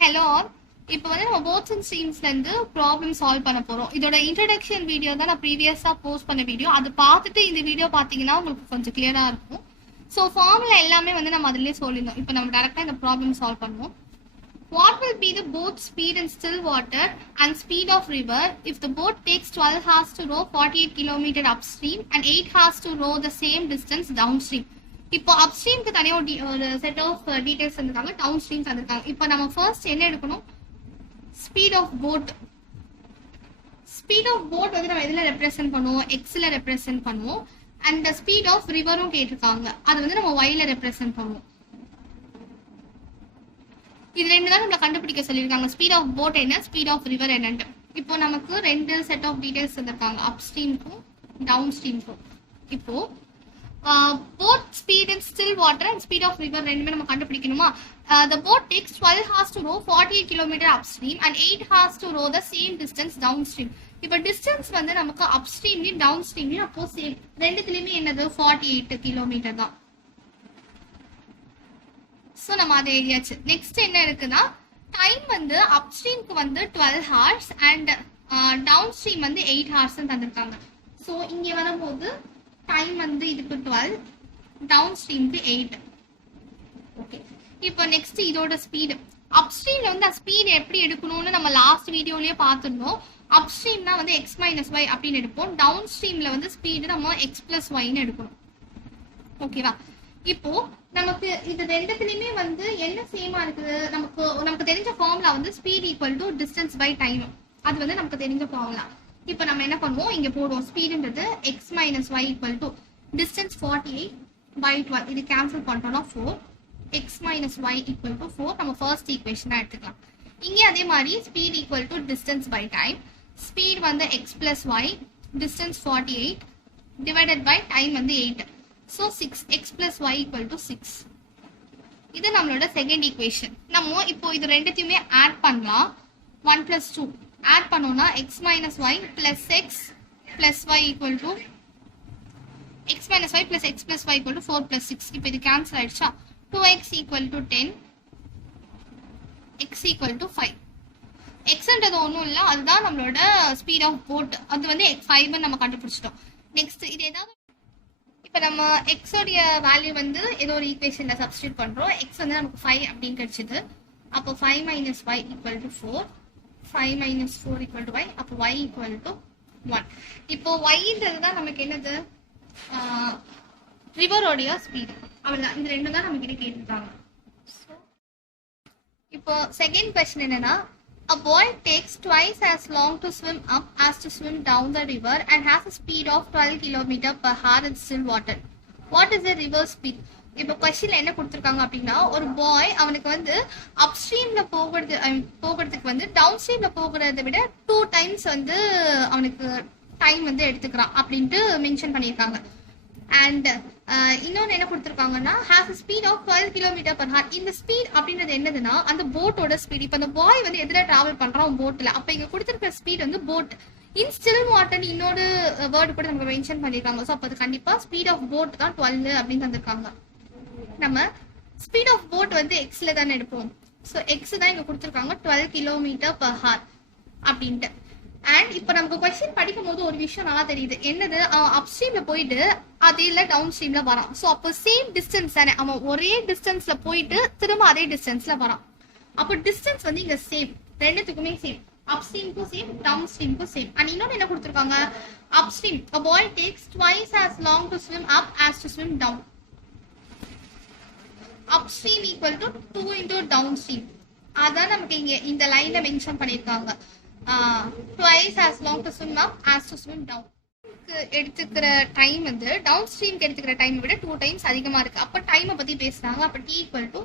Hello all. இப்போ வந்து நம்ம போட்ஸ் அண்ட் ஸ்ட்ரீம்ஸ்ல இருந்து ப்ராப்ளம் சால்வ் பண்ண போறோம். இதோட இன்ட்ரடக்ஷன் வீடியோ தான் நான் ப்ரீவியஸா போஸ்ட் பண்ண வீடியோ. அது பார்த்துட்டு இந்த வீடியோ பார்த்தீங்கன்னா உங்களுக்கு கொஞ்சம் கிளியரா இருக்கும். ஸோ ஃபார்முலா எல்லாமே வந்து நம்ம அதுலேயே சொல்லியிருந்தோம். இப்போ நம்ம டேரக்டா இந்த ப்ராப்ளம் சால்வ் பண்ணுவோம். What will be the boat speed in still water and speed of river if the boat takes 12 hours to row 48 km upstream and 8 hours to row the same distance downstream? இப்போ அப்ஸ்ட்ரீம்க்கு தனியாக ஒரு set of details தந்திருக்காங்க, down stream தந்திருக்காங்க. இப்போ நம்ம first என்ன எடுக்கணும்? Speed of boat. Speed of boat வந்து நம்ம எதில் ரெப்ரசென்ட் பண்ணுவோம்? எக்ஸ்ல ரெப்ரசென்ட் பண்ணுவோம். அண்ட் ஸ்பீட் ஆஃப் ரிவரும் கேட்டிருக்காங்க, அது வந்து நம்ம ஒய்ல ரெப்ரசென்ட் பண்ணுவோம். இது ரெண்டு தான் நம்மள கண்டுபிடிக்க சொல்லியிருக்காங்க. ஸ்பீட் ஆஃப் போட் என்ன, ஸ்பீட் ஆஃப் ரிவர் என்னன்ட்டு. இப்போ நமக்கு ரெண்டு செட் ஆஃப் டீடைல்ஸ் தந்திருக்காங்க, அப் ஸ்ட்ரீம்க்கும் டவுன் ஸ்ட்ரீம்க்கும். இப்போ boat speed in still water and speed of river ரெண்டுமே நம்ம கண்டுபிடிக்கணுமா? The boat takes 12 hours to row 48 km upstream and 8 hours to row the same distance downstream. இப்போ டிஸ்டன்ஸ் வந்து நமக்கு அப்ஸ்ட்ரீம்லயும் டவுன் ஸ்ட்ரீம்லயும் அப்போ சேம், ரெண்டுத்துலயுமே என்னது 48 கிலோமீட்டர் தான். ஸோ நம்ம அதை எழுதியாச்சு. நெக்ஸ்ட் என்ன இருக்குன்னா, டைம் வந்து அப்ஸ்ட்ரீம்க்கு வந்து 12 hours அண்ட் டவுன் ஸ்ட்ரீம் வந்து 8 hours தந்திருக்காங்க. ஸோ இங்கே வரும்போது டைம் வந்து இதுக்கு 12, டவுன் ஸ்ட்ரீம்க்கு 8. ஓகே, இப்போ நெக்ஸ்ட் இதோட ஸ்பீடு. அப்ஸ்ட்ரீம்ல வந்து ஸ்பீட் எப்படி எடுக்கணும்னு நம்ம லாஸ்ட் வீடியோலயே பார்த்துருந்தோம். அப்ஸ்ட்ரீம்னா வந்து எக்ஸ் மைனஸ் ஒய் அப்படின்னு எடுப்போம். டவுன் ஸ்ட்ரீம்ல வந்து ஸ்பீடு நம்ம எக்ஸ் பிளஸ் ஒய்னு எடுக்கணும். ஓகேவா? இப்போ நமக்கு இது ரெண்டுத்துலயுமே வந்து என்ன சேமா இருக்குது? நமக்கு தெரிஞ்ச ஃபார்முலா வந்து speed equal to distance by time. அது வந்து நமக்கு தெரிஞ்ச ஃபார்முலா. இப்போ நம்ம என்ன பண்ணுவோம், இங்க போடுவோம் ஸ்பீடுன்றது x minus y equal to distance 48 by 12. இது கேன்சல் பண்ணிட்டோம்னா 4. X minus y equal to 4 நம்ம ஃபர்ஸ்ட் ஈக்குவேஷனா எடுத்துக்கலாம். இங்கே அதே மாதிரி speed equal to distance by time. Speed வந்து x plus y, distance 48 divided by time வந்து 8. So 6x plus y equal to 6. இது நம்மளோட செகண்ட் ஈக்குவேஷன். நம்ம இப்போ இது ரெண்டுத்தையுமே ஆட் பண்ணலாம். 1 plus 2 ஆட் பண்ணோம்னா x minus y plus x plus y equal to x minus y plus x plus y equal to 4 plus 6. இப்போ இது கேன்சல் ஆயிடுச்சா? 2x equal to 10, x equal to 5. xன்றது ஒன்றும் இல்லை, அதுதான் நம்மளோட ஸ்பீட் ஆஃப் போட். அது வந்து 5 நம்ம கண்டுபிடிச்சிட்டோம். நெக்ஸ்ட் இது ஏதாவது இப்போ நம்ம எக்ஸோடைய வேல்யூ வந்து ஏதோ ஒரு ஈக்குவேஷன்ல சப்ஸ்டியூட் பண்றோம். எக்ஸ் வந்து நமக்கு 5 அப்படின்னு கிடைச்சது. அப்போ 5 minus y equal to 4, 5 minus 4 equal to y. அப்போ ஒய் ஈக்குவல் டு 1. இப்போ ஒய்ன்றது தான் நமக்கு என்னது, ரிவரோடைய ஸ்பீடு. அவ்வளோதான், இந்த ரெண்டு தான் நம்ம கிட்ட கேட்டுருக்காங்க. இப்போ செகண்ட் கொஸ்டின் என்னன்னா, a boy takes twice as long to swim up as to swim down the river and has a speed of 12 km per hour in still water. What is the river speed? இப்போ கொஸ்டின்ல என்ன கொடுத்துருக்காங்க அப்படின்னா, ஒரு பாய் அவனுக்கு வந்து அப்ஸ்ட்ரீம்ல போகிறதுக்கு வந்து டவுன் ஸ்ட்ரீம்ல போகிறத விட 2 times வந்து அவனுக்கு டைம் வந்து எடுத்துக்கிறான் அப்படின்ட்டு மென்ஷன் பண்ணியிருக்காங்க. அண்ட் இன்னொன்று என்ன கொடுத்துருக்காங்கன்னா, has a speed of 12 km per hour. இந்த ஸ்பீட் அப்படின்றது என்னதுன்னா அந்த போட்டோட ஸ்பீட். இப்போ அந்த பாய் வந்து எதில் டிராவல் பண்றான்? போட்ல. அப்போ இங்க கொடுத்துருக்கிற ஸ்பீட் வந்து போட். இன் ஸ்டில் வாட்டர் இன்னொரு வேர்டு கூட நம்ம மென்ஷன் பண்ணியிருக்காங்க. ஸோ அப்போ அது கண்டிப்பா ஸ்பீட் ஆஃப் போட் தான் 12 அப்படின்னு தந்திருக்காங்க. நம்ம ஸ்பீட் ஆஃப் போட் வந்து எக்ஸ்ல தானே எடுப்போம். ஸோ எக்ஸ் தான் இங்க கொடுத்துருக்காங்க 12 km per hour அப்படின்ட்டு. அண்ட் இப்போ நமக்கு கொஸ்டின் படிக்கும் போது ஒரு விஷயம் நல்லா தெரியுது. என்னது, அப்ஸ்ட்ரீம்ல போயிட்டு அதே இல்ல டவுன் ஸ்ட்ரீம்ல வரான். ஸோ அப்போ சேம் டிஸ்டன்ஸ் தானே, அவன் ஒரே டிஸ்டன்ஸ்ல போயிட்டு திரும்ப அதே டிஸ்டன்ஸ்ல வரான். அப்போ டிஸ்டன்ஸ் வந்து இங்க சேம், ரெண்டுத்துக்குமே சேம். அப்ஸ்ட்ரீம்க்கும் சேம், டவுன் ஸ்ட்ரீம்க்கும் சேம். அண்ட் இன்னொன்று என்ன கொடுத்துருக்காங்க, upstream a boy takes twice as long to swim up as to swim down. upstream equal to 2 into downstream. அதான் நமக்கு இங்க இந்த லைன்ல மென்ஷன் பண்ணிருக்காங்க. twice as long to swim up as to swim down. எடுத்துக்கிற டைம் வந்து down ஸ்ட்ரீம்க்கு எடுத்துக்கிற டைமை விட 2 times அதிகமா இருக்கு. அப்ப டைமை பத்தி பேசுறாங்க. அப்ப t equal to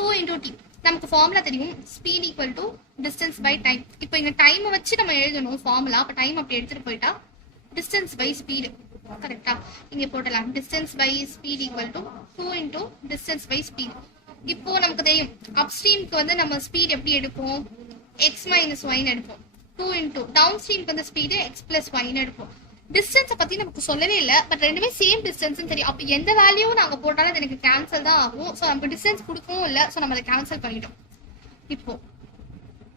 2 into t. நமக்கு ஃபார்முலா தெரியும், speed equal to distance by time. இப்போ இங்க டைமை வச்சு நம்ம எழுதணும் ஃபார்முலா. அப்ப டைம் அப்படி எடுத்துட்டு போயிட்டா டிஸ்டன்ஸ் பை ஸ்பீடு. கரெக்டா? இங்க போடலாம் distance by speed equal to 2 into distance by speed. இப்போ நமக்கு தெரியும் அப்ஸ்ட்ரீம்க்கு வந்து நம்ம ஸ்பீட் எப்படி எடுப்போம், எக்ஸ் மைனஸ் ஒய்னு எடுப்போம். 2 into டவுன் ஸ்ட்ரீம்க்கு வந்து ஸ்பீடு எக்ஸ் பிளஸ் ஒய்னு எடுப்போம். டிஸ்டன்ஸை பத்தி நமக்கு சொல்லவே இல்லை, பட் ரெண்டுமே சேம் டிஸ்டன்ஸ் தெரியும். அப்போ எந்த வேல்யூவும் நாங்கள் போட்டாலும் அது எனக்கு கேன்சல் தான் ஆகும். ஸோ நமக்கு டிஸ்டன்ஸ் கொடுக்கவும் இல்லை, ஸோ நம்ம அதை கேன்சல் பண்ணிட்டோம். இப்போ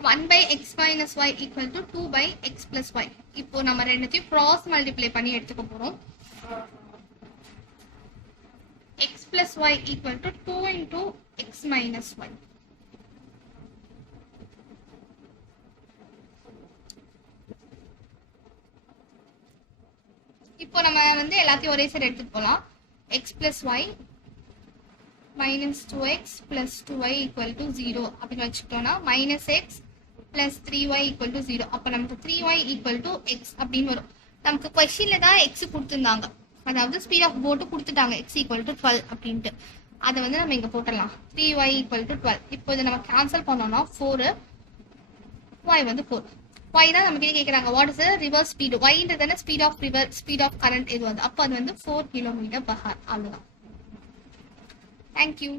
1 by x minus y equal to 2 by x plus y. இப்போ நம்ம ரெண்டுத்தையும் cross multiply பண்ணி எடுத்துக்க போறோம். x plus y equal to 2 into x minus y. இப்போ நம்ம வந்து எல்லாத்தையும் ஒரே சைடு எடுத்துட்டு போலாம். x plus y minus 2x plus 2y equal to 0 அப்படின்னு வச்சுக்கிட்டோம்னா minus x plus 3y equal to 0. அப்போ நமக்கு 3y equal to x அப்படின்னு வரும். நமக்கு கொஸ்டின்ல தான் x கொடுத்துருந்தாங்க, அதாவது ஸ்பீட் ஆஃப் போட்டு கொடுத்துட்டாங்க x equal to 12 அப்படின்ட்டு. அதை வந்து நம்ம இங்க போட்டுடலாம். 3y equal to 12. இப்போ இதை நம்ம கேன்சல் பண்ணோம்னா 4, y வந்து 4. y தான் நமக்கு கேட்குறாங்க வாட் இஸ் ரிவர்ஸ் ஸ்பீடு. yன்றதான speed of river speed of current இது வந்து. அப்போ அது வந்து 4 km/h. அவ்வளோதான். தேங்க்யூ.